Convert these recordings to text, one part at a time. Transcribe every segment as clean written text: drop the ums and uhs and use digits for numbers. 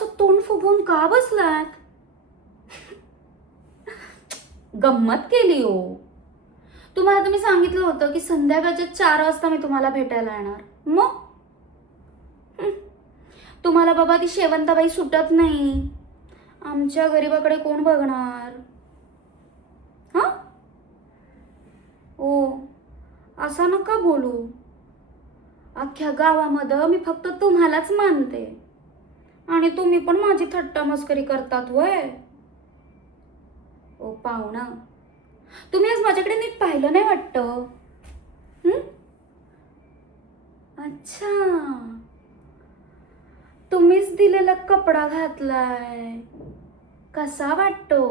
असं तोंड फुगवून का बसलात? गंमत केली हो. तुम्हाला तर मी सांगितलं होतं की संध्याकाळच्या 4 वाजता मी तुम्हाला भेटायला येणार. मग तुम्हाला बाबा ती शेवंताबाई सुटत नाही. आमच्या गरीबाकडे कोण बघणार? हा ओ, असं नका बोलू. अख्ख्या गावामध्ये मी फक्त तुम्हालाच मानते आणि तुम्ही पण माझी थट्टा मस्करी करतात वय. ओ पाहुणा, तुम्ही आज माझ्याकडे नीट पाहिलं नाही वाटतं. अच्छा, तुम्हीच दिलेला कपडा घातलाय, कसा वाटतो?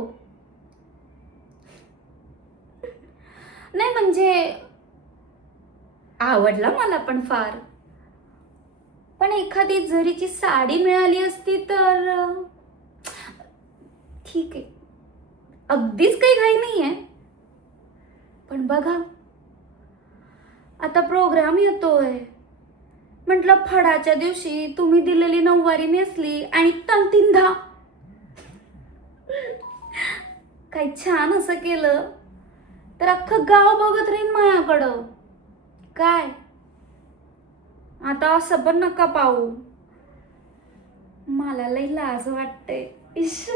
नाही म्हणजे आवडला मला पण फार. पण एखादी जरीची साडी मिळाली असती तर ठीक आहे. अगदीच काही घाई नाहीये. पण बघा, आता प्रोग्राम येतोय. म्हटलं फडाच्या दिवशी तुम्ही दिलेली नऊवारी नेसली आणि तंतिंधा काही छान असं केलं तर अख्खं गाव बघत राहील माझ्याकडं. काय आता असं पण नका पाहू, मला लई लाज वाटते. इश.